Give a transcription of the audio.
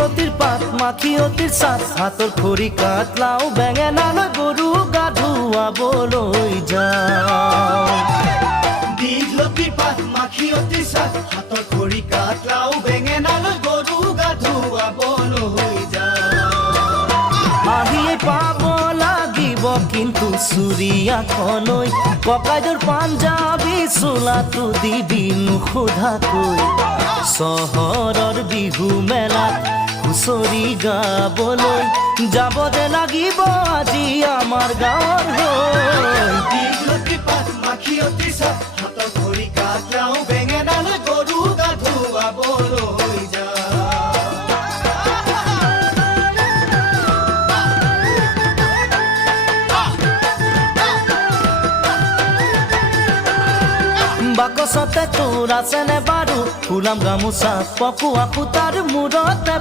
দীঘলতিৰ পাত মাখিয়তিৰ চাত হাতৰ খৰি কাট লাও বেঙেনালৈ গৰু গা ধুৱাবলৈ যাওঁ দীঘলতিৰ পাত মাখিয়তিৰ চাত হাতৰ খৰি কাট লাও বেঙেনালৈ গৰু গা ধুৱাবলৈ যাওঁ আহিয়ে পাব লাগিব কিন্তু চুৰিয়াখনৈ ককাইদেউৰ পাঞ্জাবী চোলাটো দিবি নোসোধাকৈ চহৰৰ বিহু মেলাত হুঁচৰি গাবলৈ যাব যে লাগিব আজি আমাৰ গাঁৱৰ হৈ দীঘলতিৰ পাত মাখিয়তিৰ চাত হাতৰ খৰি কাট লাও বেঙেনালৈ গৰু গা ধুৱাবলৈ যাওঁ বাকচতে তোৰ আছেনে বাৰু ফুলাম গামোচা পকোৱা সূতাৰ মূৰতে